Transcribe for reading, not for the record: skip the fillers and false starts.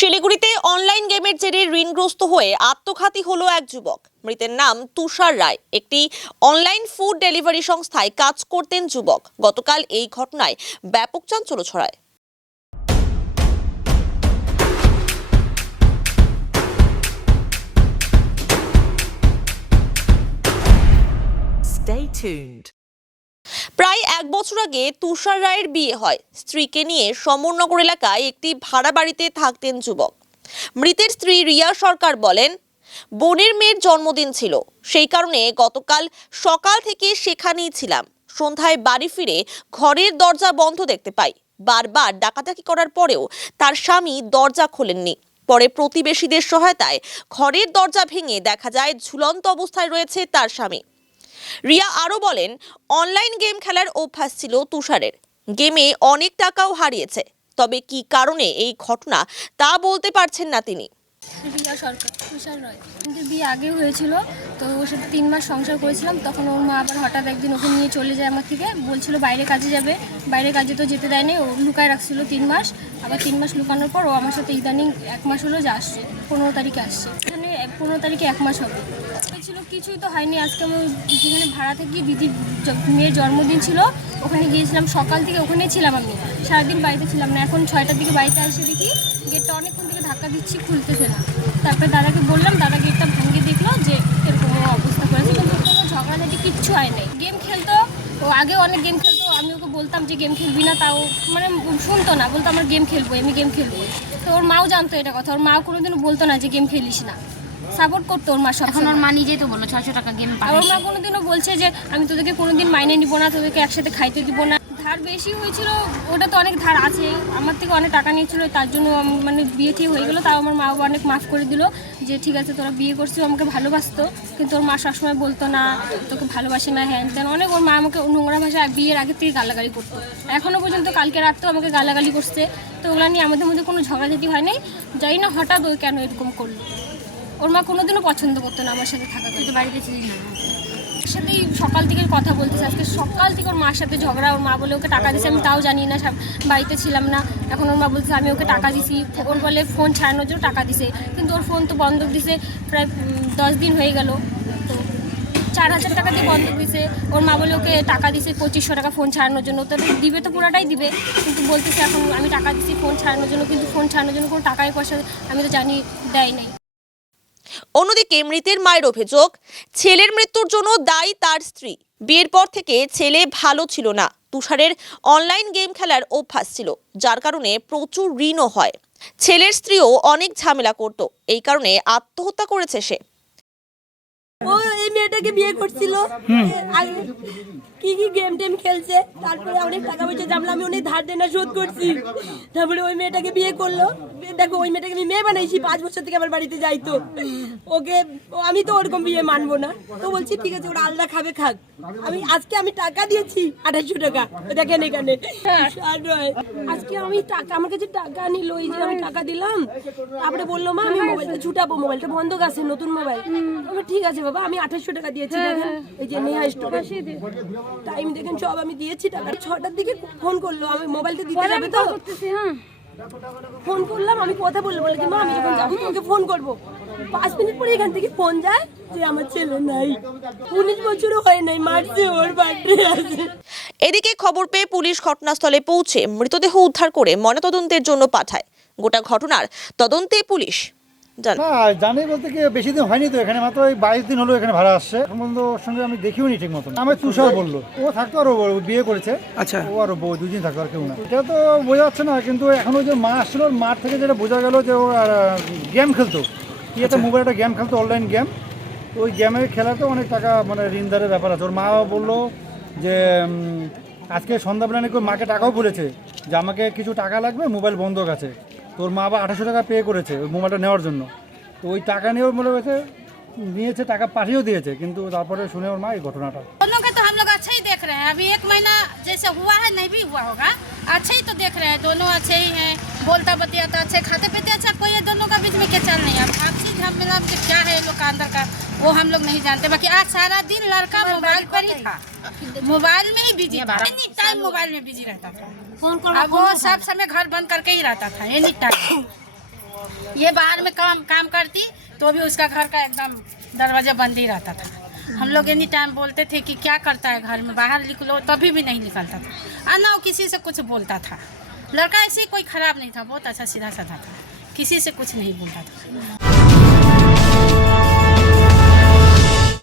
শিলিগুড়িতে অনলাইন গেমের জেরে ঋণগ্রস্ত হয়ে আত্মঘাতী হলো এক যুবক। মৃতের নাম তুষার রায়। একটি অনলাইন ফুড ডেলিভারি সংস্থায় কাজ করতেন যুবক। গতকাল এই ঘটনায় ব্যাপক চাঞ্চল্য ছড়ায়। Stay tuned. প্রায় এক বছর আগে তুষার রায়ের বিয়ে হয়। স্ত্রীকে নিয়ে সমরনগর এলাকায় একটি ভাড়া বাড়িতে থাকতেন যুবক। মৃতের স্ত্রী রিয়া সরকার বলেন, বোনের মেয়ের জন্মদিন ছিল, সেই কারণে গতকাল সকাল থেকে সেখানেই ছিলাম। সন্ধ্যায় বাড়ি ফিরে ঘরের দরজা বন্ধ দেখতে পাই। বারবার ডাকাডাকি করার পরেও তার স্বামী দরজা খোলেননি। পরে প্রতিবেশীদের সহায়তায় ঘরের দরজা ভেঙে দেখা যায় ঝুলন্ত অবস্থায় রয়েছে তার স্বামী। রিয়া আরো বলেন, অনলাইন গেম খেলার অভ্যাস ছিল তুষারের। গেমে অনেক টাকাও হারিয়েছে। তবে কি কারণে এই ঘটনা তা বলতে পারছেন না তিনি। রিয়া সরকার, তুষার রায়। কিন্তু বিয়ে আগে হয়েছিল, তো ওর সাথে 3 মাস সংসার করেছিলাম। তখন ওর মা আবার হঠাৎ একদিন ওকে নিয়ে চলে যায় আমার থেকে। বলছিল বাইরে কাজে যাবে, বাইরে কাজে তো যেতে দেয়নি। ও লুকায় রাখছিল 3 মাস। আবার 3 মাস লুকানোর পর ও আমার সাথে ইদানিং 1 মাস হলো যে আসছে, 15 তারিখে আসছে। এখানে 15 তারিখে 1 মাস হবে। ছিল কিছুই তো হয়নি। আজকে আমি যেখানে ভাড়া থাকি, দিদির মেয়ের জন্মদিন ছিল, ওখানে গিয়েছিলাম। সকাল থেকে ওখানেই ছিলাম, আমি সারাদিন বাড়িতে ছিলাম না। এখন 6টার দিকে বাড়িতে এসে দেখি গেটটা অনেকক্ষণ থেকে ধাক্কা দিচ্ছি, খুলতেছে না। তারপরে দাদাকে বললাম, দাদা গেটটা ভেঙে দেখলো যে এরকম অবস্থা করেছে, কিন্তু কোনো ঝগড়াঝাটি কিচ্ছু হয় নাই। গেম খেলতো, ও আগে অনেক গেম খেলতো। আমি ওকে বলতাম যে গেম খেলবি না, তাও মানে শুনতো না, বলতো আমার গেম খেলবো, আমি গেম খেলবো। তো ওর মাও জানতো এটা কথা। ওর মাও কোনোদিনও বলতো না যে গেম খেলিস না, সাপোর্ট করতো ওর মা। এখন ওর মা নিজেই তো বললো 600 টাকা গেম আর ওর মা কোনোদিনও বলছে যে আমি তোদেরকে কোনোদিন মাইনে নিব না, তোদেরকে একসাথে খাইতে দিব না। ধার বেশি হয়েছিল, ওটা তো অনেক ধার আছে। আমার থেকে অনেক টাকা নিয়েছিল, তার জন্য মানে বিয়ে ঠিক হয়ে গেলো। তাও আমার মা বাবা অনেক মাফ করে দিল যে ঠিক আছে তোরা বিয়ে করছিস। আমাকে ভালোবাসতো, কিন্তু ওর মা সবসময় বলতো না তোকে ভালোবাসে না, হ্যান তেন অনেক। ওর মা আমাকে নোংরা ভাষায় বিয়ের আগের থেকে গালাগালি করতো। এখনও পর্যন্ত কালকে রাতও আমাকে গালাগালি করছে। তো ওগুলো নিয়ে আমাদের মধ্যে কোনো ঝগড়াঝাটি হয় নাই। যাই না হঠাৎ ওই কেন এরকম করলো। ওর মা কোনোদিনও পছন্দ করতো না আমার সাথে থাকা। কিন্তু বাড়িতে ছিলি না, ওর সাথেই সকাল থেকে কথা বলতেছে। আজকে সকাল থেকে ওর মার সাথে ঝগড়া। ওর মা বলে ওকে টাকা দিছে, আমি তাও জানি না, বাড়িতে ছিলাম না। এখন ওর মা বলছে আমি ওকে টাকা দিছি। ওর বলে ফোন ছাড়ানোর জন্য টাকা দিছে, কিন্তু ওর ফোন তো বন্ধক দিছে প্রায় 10 দিন হয়ে গেল। তো 4000 টাকা দিয়ে বন্ধক দিছে। ওর মা বলে ওকে টাকা দিছে 2500 টাকা ফোন ছাড়ানোর জন্য। তো দিবে তো পুরাটাই দিবে, কিন্তু বলতেছে এখন আমি টাকা দিছি ফোন ছাড়ানোর জন্য, কিন্তু ফোন ছাড়ানোর জন্য কোনো টাকাই পয়সা আমি তো জানি দেয় নাই। অন্যদিকে মৃতের মায়ের অভিযোগ, ছেলের মৃত্যুর জন্য দায়ী তার স্ত্রী। বিয়ের পর থেকে ছেলে ভালো ছিল না। তুষারের অনলাইন গেম খেলার অভ্যাস ছিল, যার কারণে প্রচুর ঋণও হয়। ছেলের স্ত্রীও অনেক ঝামেলা করত, এই কারণে আত্মহত্যা করেছে সে। ও এই মেয়েটাকে বিয়ে করছিল, আগে কি গেম টেম খেলছে, তারপরে অনেক টাকা পয়সা জানলাম, আমি অনেক ধার দেনা শোধ করছি। তারপরে ওই মেয়েটাকে বিয়ে করলো। দেখো ওই মেয়েটাকে আমি মেয়ে বানাইছি, 5 বছর থেকে আমার বাড়িতে যাইতো। ওকে আমি তো ওরকম বিয়ে মানবো না। তো বলছি ঠিক আছে ওরা আলাদা খাবে খাক। আজকে আমি টাকা দিয়েছি 2800 টাকা, দেখেন এখানে। আজকে আমি টাকা, আমার কাছে টাকা নিল, ওই যে আমি টাকা দিলাম। তারপরে বললো মা আমি মোবাইলটা ছুটাবো, মোবাইলটা বন্ধ আছে, নতুন মোবাইল। ঠিক আছে বাবা, আমি 2800 টাকা দিয়েছি, দেখেন এই যে নেহা স্টোর টাইম দেখেন সব আমি দিয়েছি টাকা। 6টার দিকে ফোন করলো, আমি মোবাইলটা দিতে যাবে তো ফোন করলাম। আমি কথা বলবো বলে যে মা আমি যখন যাবো তোমাকে ফোন করবো। 5 মিনিট পরে এখান থেকে ফোন যায় যে আমার ছেলে নাই, 19 বছরও হয় নাই, মারছে, ওর বার্থডে আছে। এদিকে খবর পেয়ে পুলিশ ঘটনাস্থলে পৌঁছে মৃতদেহ উদ্ধার করে ময়নাতদন্তের জন্য পাঠায়। গোটা ঘটনার তদন্তে পুলিশ জানি বলতে কি বেশি দিন হয়নি তো, এখানে মাত্র 22 দিন হলো এখানে ভাড়া আসছে। এখন পর্যন্ত ওর সঙ্গে আমি দেখিও নি ঠিক মতন। আমি তুষার বললো ও থাকতো, আর বিয়ে করেছে। আচ্ছা, ও আর বউ 2 দিন থাকতো, আর কেউ না। এটা তো বোঝা যাচ্ছে না, কিন্তু এখন ওই যে মা আসছিল, মাঠ থেকে যেটা বোঝা গেল যে ও গেম খেলতো, কি একটা মোবাইল একটা গেম খেলতো, অনলাইন গেম। তো ওই গেমের খেলাতে অনেক টাকা মানে ঋণদারের ব্যাপার আছে। ওর মা বললো যে আজকে সন্ধ্যাবেলা নাকি মাকে টাকাও বলেছে যে আমাকে কিছু টাকা লাগবে, মোবাইল বন্ধক আছে। তোর মা আবার 2800 টাকা পে করেছে ওই মোবাইলটা নেওয়ার জন্য। তো ওই টাকা নিয়েও মনে হয়েছে নিয়েছে, টাকা পাঠিয়েও দিয়েছে, কিন্তু তারপরে শুনে ওর মা এই ঘটনাটা। दोनों का तो हम लोग अच्छा ही देख रहे हैं। अभी 1 महीना जैसे हुआ है, नहीं भी हुआ होगा, अच्छे ही तो देख रहे हैं। दोनों अच्छे ही हैं, बोलता बतियाता अच्छे, खाते पीते अच्छा। कोई ये दोनों का बीच में क्या चल नहीं है। अब आपसी झमेला में क्या है लोग का अंदर का, वो हम लोग नहीं जानते। बाकी आज सारा दिन लड़का मोबाइल पर ही था, मोबाइल में ही बिजी था, एनी टाइम मोबाइल में बिजी रहता था। अब वो सब समय घर बंद करके ही रहता था, एनी टाइम। ये बाहर में काम करती तो भी उसका घर का एकदम दरवाजा बंद ही रहता था। हम लोग एनी टाइम बोलते थे कि क्या करता है घर में, बाहर निकलो, तभी भी नहीं निकलता था। ना वो किसी से कुछ बोलता था। लड़का ऐसे ही कोई खराब नहीं था, बहुत अच्छा सीधा साधा था, किसी से कुछ नहीं बोलता था।